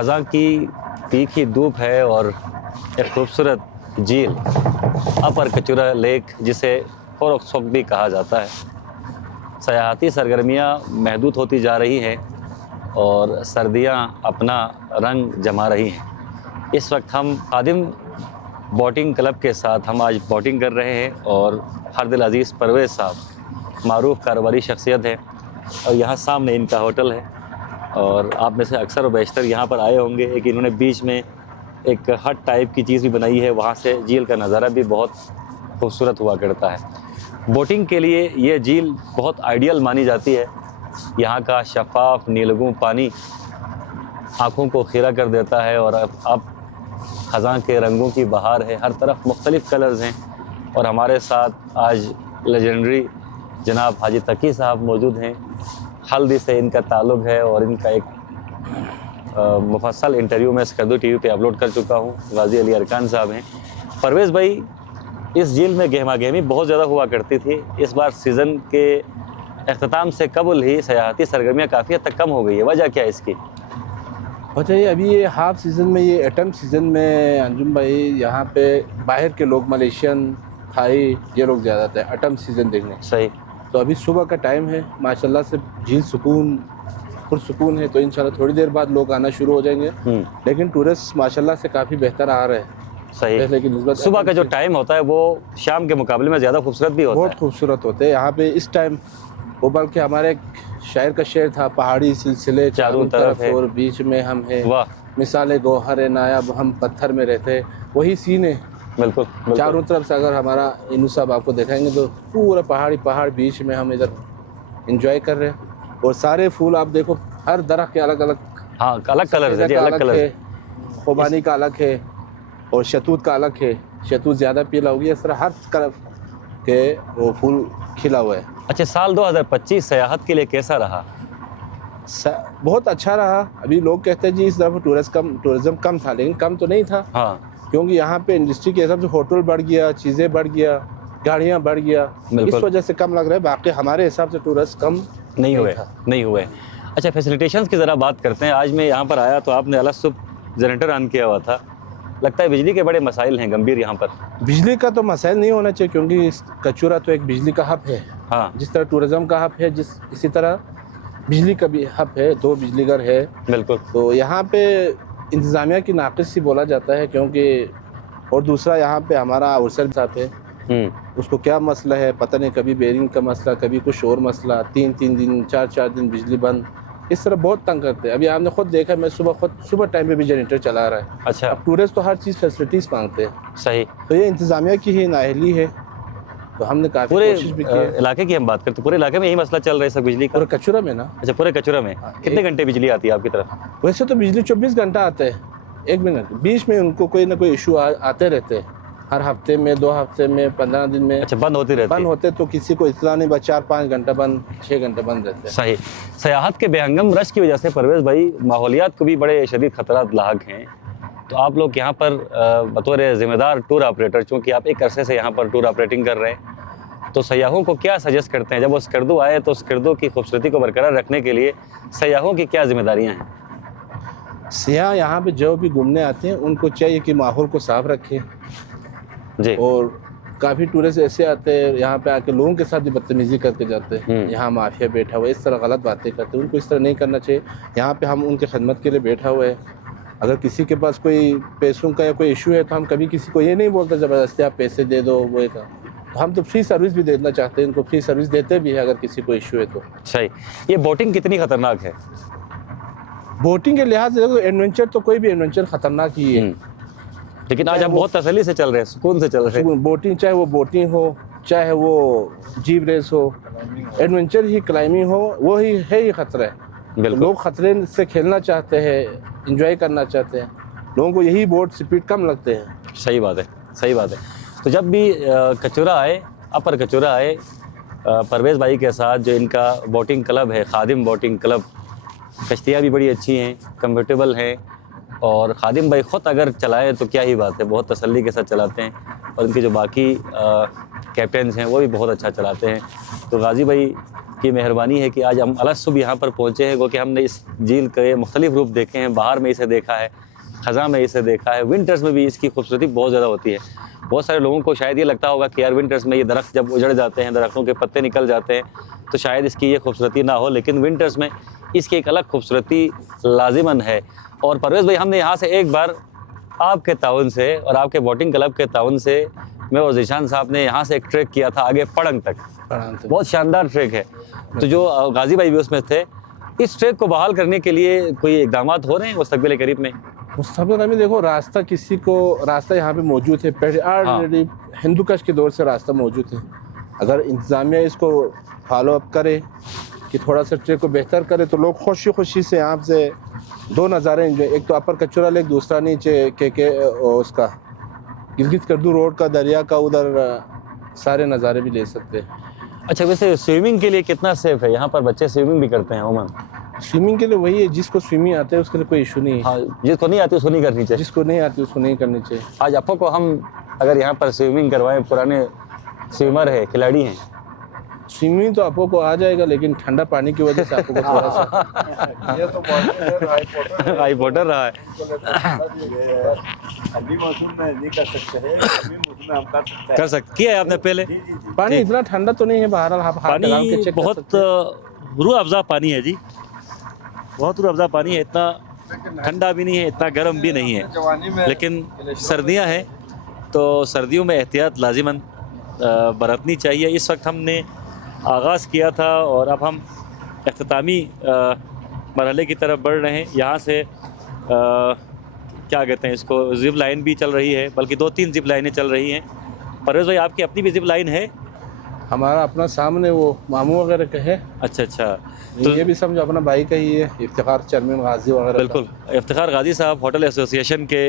ख़ज़ां की तीखी धूप है और एक खूबसूरत झील अपर कचूरा लेक, जिसे फोरक्सोक भी कहा जाता है। सयाहती सरगर्मियाँ महदूद होती जा रही हैं और सर्दियाँ अपना रंग जमा रही हैं। इस वक्त हम खादिम बोटिंग क्लब के साथ हम आज बोटिंग कर रहे हैं और हरदिल अज़ीज़ परवेज़ साहब मारूफ कारोबारी शख्सियत है और यहाँ सामने इनका होटल है और आप में से अक्सर व बेशतर यहाँ पर आए होंगे। एक इन्होंने बीच में एक हट टाइप की चीज़ भी बनाई है, वहाँ से झील का नज़ारा भी बहुत खूबसूरत हुआ करता है। बोटिंग के लिए ये झील बहुत आइडियल मानी जाती है। यहाँ का शफाफ नीलगू पानी आँखों को खीरा कर देता है और अब ख़ज़ां के रंगों की बहार है, हर तरफ मुख्तलिफ़ कलर्स हैं। और हमारे साथ आज लेजेंडरी जनाब हाजी तकी साहब मौजूद हैं। हल्दी से इनका ताल्लुक़ है और इनका एक मुफस्सल इंटरव्यू मैं स्कर्दू टीवी पे अपलोड कर चुका हूँ। गाजी अली अरकान साहब हैं। परवेज़ भाई, इस झील में गहमा गहमी बहुत ज़्यादा हुआ करती थी। इस बार सीज़न के अख्ताम से कबल ही सयाहती सरगर्मियाँ काफ़ी हद तक कम हो गई है, वजह क्या है इसकी? अच्छा, ये अभी ये हाफ सीज़न में, ये एटम सीज़न में अंजुम भाई, यहाँ पे बाहर के लोग, मलेशियन, थाई, ये लोग ज़्यादा थे एटम सीज़न देखने। सही। तो अभी सुबह का टाइम है, माशाल्लाह से झील पुरसुकून है, तो इंशाल्लाह थोड़ी देर बाद लोग आना शुरू हो जाएंगे। लेकिन टूरिस्ट माशाल्लाह से काफ़ी बेहतर आ रहे हैं। सही। लेकिन सुबह का जो टाइम होता है वो शाम के मुकाबले में ज़्यादा खूबसूरत भी होता है। बहुत खूबसूरत होते हैं यहाँ पे इस टाइम। वो बल्कि हमारे शायर का शेर था, पहाड़ी सिलसिले चारों तरफ और बीच में हम हैं, मिसाले गौहर नायाब हम पत्थर में रहते, वही सीन है। बिल्कुल। चारों तरफ से अगर हमारा इनू साहब आपको दिखाएंगे तो पूरा पहाड़ बीच में हम इधर एंजॉय कर रहे हैं। और सारे फूल आप देखो, हर दरख्त के अलग अलग, हाँ, अलग कलर है, अलग कलर है। खुबानी का अलग है और शतूत का अलग है। शतूत ज़्यादा पीला होगी, इस तरह हर तरफ के वो फूल खिला हुआ है। अच्छा, साल 2025 सयाहत के लिए कैसा रहा? बहुत अच्छा रहा। अभी लोग कहते हैं जी इस तरफ टूरिज़्म कम था, लेकिन कम तो नहीं था। हाँ, क्योंकि यहाँ पे इंडस्ट्री के हिसाब से होटल बढ़ गया, चीज़ें बढ़ गया, गाड़ियाँ बढ़ गया, इस वजह से कम लग रहा है। बाकी हमारे हिसाब से टूरिस्ट कम नहीं हुए। अच्छा, फैसिलिटेशंस की ज़रा बात करते हैं। आज मैं यहाँ पर आया तो आपने अलग सुब जनरेटर ऑन किया हुआ था। लगता है बिजली के बड़े मसाइल हैं गंभीर यहाँ पर। बिजली का तो मसाइल नहीं होना चाहिए, क्योंकि कचूरा तो एक बिजली का हब है। हाँ, जिस तरह टूरिज़्म का हब है, इसी तरह बिजली का भी हब है। 2 बिजली घर है। बिल्कुल। तो यहाँ पे इंतज़ामिया की नाक़िस सी बोला जाता है, क्योंकि और दूसरा यहाँ पे हमारा अवसर साथ है, उसको क्या मसला है पता नहीं, कभी बेरिंग का मसला, कभी कुछ और मसला, 3-3 दिन 4-4 दिन बिजली बंद, इस तरह बहुत तंग करते हैं। अभी आपने खुद देखा, मैं सुबह टाइम पे भी जनरेटर चला रहा है। अच्छा। अब टूरिस्ट तो हर चीज़ फैसिलिटीज़ मांगते हैं। सही। तो ये इंतज़ामिया की ही नाअहली है। तो हमने काफ़ी कोशिश भी की है। इलाके की हम बात करते, पूरे इलाके में यही मसला चल रहा है सब बिजली का? पूरे कचूरा में ना। अच्छा, पूरे कचूरा में कितने घंटे बिजली आती है आपकी तरफ? वैसे तो बिजली 24 घंटा आते हैं, 1 मिनट बीच में उनको कोई ना कोई इशू आते रहते हैं। हर हफ्ते में, 2 हफ्ते में, 15 दिन में। अच्छा, बंद होती रहती है? बंद होते तो किसी को इतना नहीं, बस 4-5 घंटा बंद, 6 घंटे बंद रहते हैं। सही। सयाहत के बेहंगम रश की वजह से परवेज़ भाई, माहौलियात को भी बड़े शदीद खतरात लाहक हैं। तो आप लोग यहाँ पर बतौर ज़िम्मेदार टूर ऑपरेटर, चूँकि आप एक अरसे से यहाँ पर टूर ऑपरेटिंग कर रहे हैं, तो सयाहों को क्या सजेस्ट करते हैं जब वो स्कर्दू आए तो स्कर्दू की खूबसूरती को बरकरार रखने के लिए सयाहों की क्या जिम्मेदारियाँ हैं? सियाह यहाँ पे जो भी घूमने आते हैं उनको चाहिए कि माहौल को साफ रखें जी। और काफ़ी टूरिस्ट ऐसे आते हैं यहाँ पे आके लोगों के साथ भी बदतमीज़ी करके जाते हैं। यहाँ माफिया बैठा हुआ है, इस तरह गलत बातें करते हैं, उनको इस तरह नहीं करना चाहिए। यहाँ पे हम उनकी खिदमत के लिए बैठा हुआ है। अगर किसी के पास कोई पैसों का या कोई इशू है तो हम कभी किसी को ये नहीं बोलते ज़बरदस्ती आप पैसे दे दो, वो का। तो हम तो फ्री सर्विस भी देना चाहते हैं, इनको फ्री सर्विस देते भी है अगर किसी को इशू है तो। सही। ये बोटिंग कितनी ख़तरनाक है? बोटिंग के लिहाज से एडवेंचर तो कोई भी एडवेंचर ख़तरनाक ही है, लेकिन आज हम बहुत तसल्ली से चल रहे हैं, सुकून से चल रहे हैं। बोटिंग चाहे वो बोटिंग हो, चाहे वो जीप रेस हो, एडवेंचर ही, क्लाइंबिंग हो, वो ही है ही खतरा है। लोग खतरे से खेलना चाहते हैं, एंजॉय करना चाहते हैं, लोगों को यही बोट स्पीड कम लगते हैं। सही बात है, सही बात है। तो जब भी कचूरा आए, अपर कचूरा आए, परवेज़ भाई के साथ जो इनका बोटिंग क्लब है, खादिम बोटिंग क्लब, कश्तियाँ भी बड़ी अच्छी हैं, कंफर्टेबल हैं और खादिम भाई ख़ुद अगर चलाएं तो क्या ही बात है, बहुत तसल्ली के साथ चलाते हैं और इनके जो बाकी कैप्टन्स हैं वो भी बहुत अच्छा चलाते हैं। तो गाज़ी भाई, की मेहरबानी है कि आज हम अलसुब यहाँ पर पहुँचे हैं, क्योंकि हमने इस झील के मुख्तलिफ रूप देखे हैं। बाहर में इसे देखा है, ख़ज़ां में इसे देखा है, विंटर्स में भी इसकी खूबसूरती बहुत ज़्यादा होती है। बहुत सारे लोगों को शायद ये लगता होगा कि यार विंटर्स में ये दरख्त जब उजड़ जाते हैं, दरख्तों के पत्ते निकल जाते हैं, तो शायद इसकी ये खूबसूरती ना हो, लेकिन विंटर्स में इसकी एक अलग खूबसूरती लाजिमन है। और परवेज़ भाई, हमने यहाँ से एक बार आपके ताउन से और आपके बोटिंग क्लब के ताउन से मैं और ज़ीशान साहब ने यहाँ से एक ट्रैक किया था आगे पड़ंग तक। बहुत शानदार ट्रैक है। तो जो गाजी भाई भी उसमें थे, इस ट्रैक को बहाल करने के लिए कोई इकदाम हो रहे हैं मुस्तकबिल करीब में? मुस्तकबिल में देखो, रास्ता यहाँ पे मौजूद है पहले ऑलरेडी, हिंदूकश के दौर से रास्ता मौजूद है। अगर इंतज़ामिया इसको फॉलो अप करे कि थोड़ा सा ट्रैक को बेहतर करे, तो लोग खुशी खुशी से यहाँ से दो नज़ारे एंजॉय, एक तो अपर कचौरा लेक, दूसरा नीचे के उसका गिलगित कर्दू रोड का, दरिया का, उधर सारे नज़ारे भी ले सकते हैं। अच्छा, वैसे स्विमिंग के लिए कितना सेफ है? यहाँ पर बच्चे स्विमिंग भी करते हैं ओमन? स्विमिंग के लिए वही है, जिसको स्विमिंग आते हैं उसके लिए कोई इशू नहीं है। हाँ, जिसको नहीं आती उसको नहीं करनी चाहिए। जिसको नहीं आती उसको नहीं करनी चाहिए। आज आपको को हम अगर यहाँ पर स्विमिंग करवाएं, पुराने स्विमर है, खिलाड़ी हैं, स्विमिंग तो आपको को आ जाएगा, लेकिन ठंडा पानी की वजह से आपको को थोड़ा सा ये तो हाई पोटर रहा है। अभी मौसम में नहीं कर सकते हैं, अभी मौसम में हम कर सकते हैं। कर सकते किया है आपने पहले? पानी इतना ठंडा तो नहीं है, बहरहाल आप हाथ लगा के पानी चेक कर बहुत सकते हैं। रूह अफ़ज़ा पानी है जी, बहुत रूह अफ़ज़ा पानी है। इतना ठंडा भी नहीं है, इतना गर्म भी नहीं है, लेकिन सर्दियां हैं तो सर्दियों में एहतियात लाजिमन बरतनी चाहिए। इस वक्त हमने आगाज़ किया था और अब हम अख्तामी मरहले की तरफ बढ़ रहे हैं। यहाँ से क्या कहते हैं इसको, ज़िप लाइन भी चल रही है, बल्कि 2-3 ज़िप लाइनें चल रही हैं। परवेज़ भाई, आपकी अपनी भी ज़िप लाइन है? हमारा अपना सामने वो मामू वगैरह का है। अच्छा अच्छा, तो ये भी समझो अपना भाई का ही है, इफ्तिखार चेयरमैन गाजी वगैरह। बिल्कुल, इफ्तिखार गाजी साहब होटल एसोसिएशन के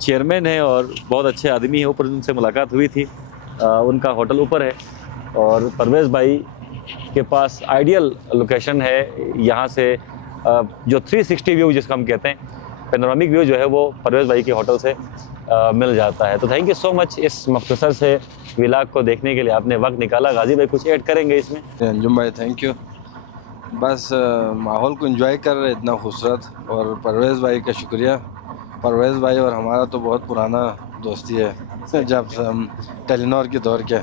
चेयरमैन हैं और बहुत अच्छे आदमी हैं। ऊपर उनसे मुलाकात हुई थी, उनका होटल ऊपर है और परवेज़ भाई के पास आइडियल लोकेशन है। यहाँ से जो 360 व्यू जिसको हम कहते हैं, पेनोरामिक व्यू जो है वो परवेज़ भाई के होटल से मिल जाता है। तो थैंक यू सो मच इस मुख्तसर से व्लॉग को देखने के लिए आपने वक्त निकाला। गाजी भाई कुछ ऐड करेंगे इसमें? अंजुम भाई थैंक यू। बस माहौल को एंजॉय कर रहे इतना खूबसूरत, और परवेज़ भाई का शुक्रिया। परवेज़ भाई और हमारा तो बहुत पुराना दोस्ती है, जब हम टेलीनॉर के दौर के।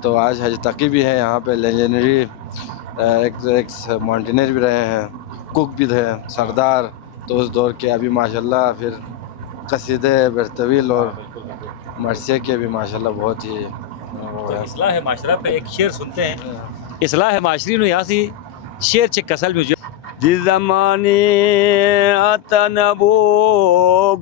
तो आज हज तकी भी है यहाँ पे, लेजेंडरी एक माउंटेनियर भी रहे हैं, कुक भी थे, सरदार तो उस दौर के। अभी माशाल्लाह फिर कसीदे बरतवील और मरसिया के भी माशाल्लाह बहुत ही तो इस्लाह माशरा पे एक शेर सुनते हैं। इस्लाह माशरी नु यहाँ सी शेर चेक कसल में जी ज़माने आता नबो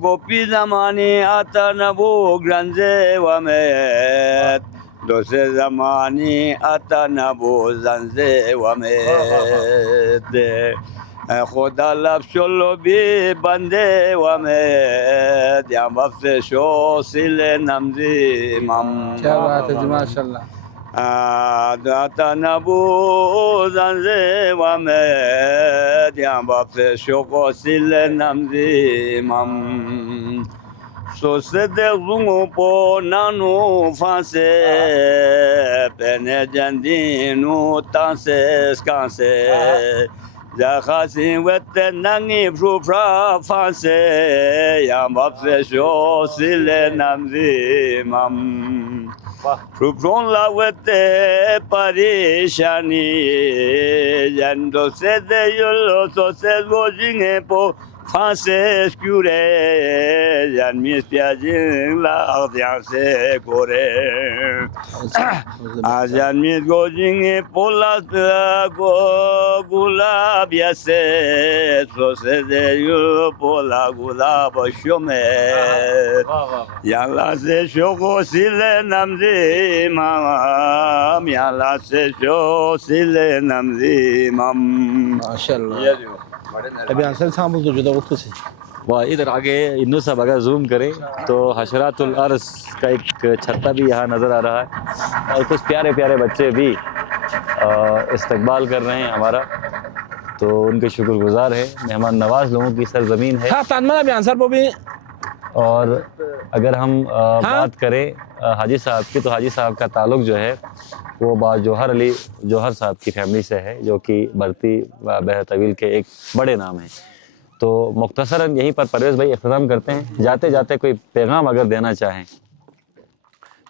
गोपी ज़माने आता नबो ग्रंजे वमेत दोसे ज़माने आता नबो जंजे वमेत खुदा लफ्शलो भी बंदे वमेत या मफ्से शो सिले नमजी मम। क्या बात है जी, माशाल्लाह। आता नबो जंजे वमेत या मफ्से शो सिले नमजी मम। सोसे दे रुंगो पो नानो फांसे पेने जंदीनु तांसे स्कांसे जाखासी वते नंगी फ्रूफ्रा फांसे या मफ्से शो सिले नमजी मम। फ्रूफ्रोन ला वते परेशानी जंदो से दे युलो सो से गोजिंगे पो फांसे स्क्यूरे जानमीस प्याजिंग ला अध्यान से गोरे जानमीस गोजिंगे पोला गो गुलाब यासे सोसे दे यू पोला गुलाब शुमे याला से शोको सिले नमजी माम याला से शो सिले नमजी मम। माशाल्लाह। अभी आंसर साहब तो जुदा वक्त से वाह, इधर आगे इन्नू साहब अगर जूम करें तो हशरातुल अर्ज़ का एक छत्ता भी यहाँ नज़र आ रहा है और कुछ प्यारे प्यारे बच्चे भी इस्तकबाल कर रहे हैं हमारा, तो उनके शुक्रगुजार है। मेहमान नवाज लोगों की सरजमीन है। हाँ, तानमना भी आंसर वो भी। और अगर हम बात करें हाजी साहब की, तो हाजी साहब का ताल्लुक़ जो है वो बात जौहर अली जौहर साहब की फैमिली से है, जो कि भर्ती व बहर तवील के एक बड़े नाम हैं। तो मुख्तसरन यहीं पर परवेज़ भाई इख्तिताम करते हैं। जाते जाते कोई पैगाम अगर देना चाहें।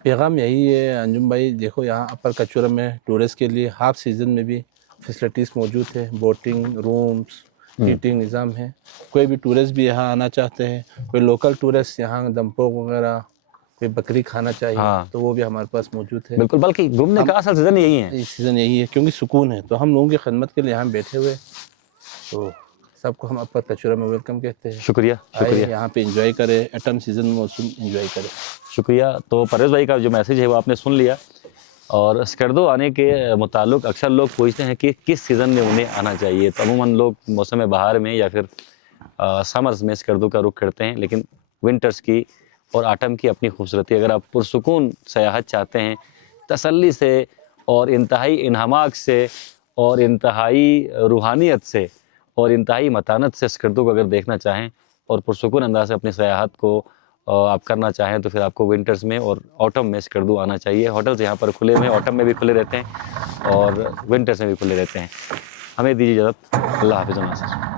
पैगाम यही है अंजुम भाई, देखो यहाँ अपर कचूरा में टूरिस्ट के लिए हाफ सीज़न में भी फैसिलिटीज़ मौजूद है, बोटिंग, रूम्स, हीटिंग निज़ाम है। कोई भी टूरिस्ट भी यहाँ आना चाहते हैं, कोई लोकल टूरिस्ट यहाँ दमपोग वगैरह कोई बकरी खाना चाहिए, हाँ। तो वो भी हमारे पास मौजूद है। बिल्कुल, बल्कि घूमने का असल सीज़न यही है। इस सीज़न यही है क्योंकि सुकून है, तो हम लोगों की खिदमत के लिए यहाँ बैठे हुए, तो सबको हम अपर कचूरा में वेलकम कहते हैं। शुक्रिया, आए शुक्रिया, यहाँ पे एंजॉय करें, एटम सीज़न मौसम एंजॉय करें। शुक्रिया। तो परवेज़ भाई का जो मैसेज है वो आपने सुन लिया। और स्कर्दो आने के मुताल्लिक़ अक्सर लोग पूछते हैं कि किस सीज़न में उन्हें आना चाहिए। तो अमूमन लोग मौसम बहार में या फिर समर्स में स्कर्दो का रुख करते हैं, लेकिन विंटर्स की और आटम की अपनी खूबसूरती। अगर आप पुरसुकून सयाहत चाहते हैं, तसल्ली से और इंतहाई इन्हमाक से और इंतहाई रूहानियत से और इंतहाई मतानत से स्कर्दो को अगर देखना चाहें और पुरसुकून अंदाज से अपनी सयाहत को आप करना चाहें, तो फिर आपको विंटर्स में और ऑटम में स्कर्दो आना चाहिए। होटल्स यहाँ पर खुले हुए हैं, ऑटम में भी खुले रहते हैं और विंटर्स में भी खुले रहते हैं। हमें दीजिए इजाज़त। अल्लाह हाफ़िज़ नासिर।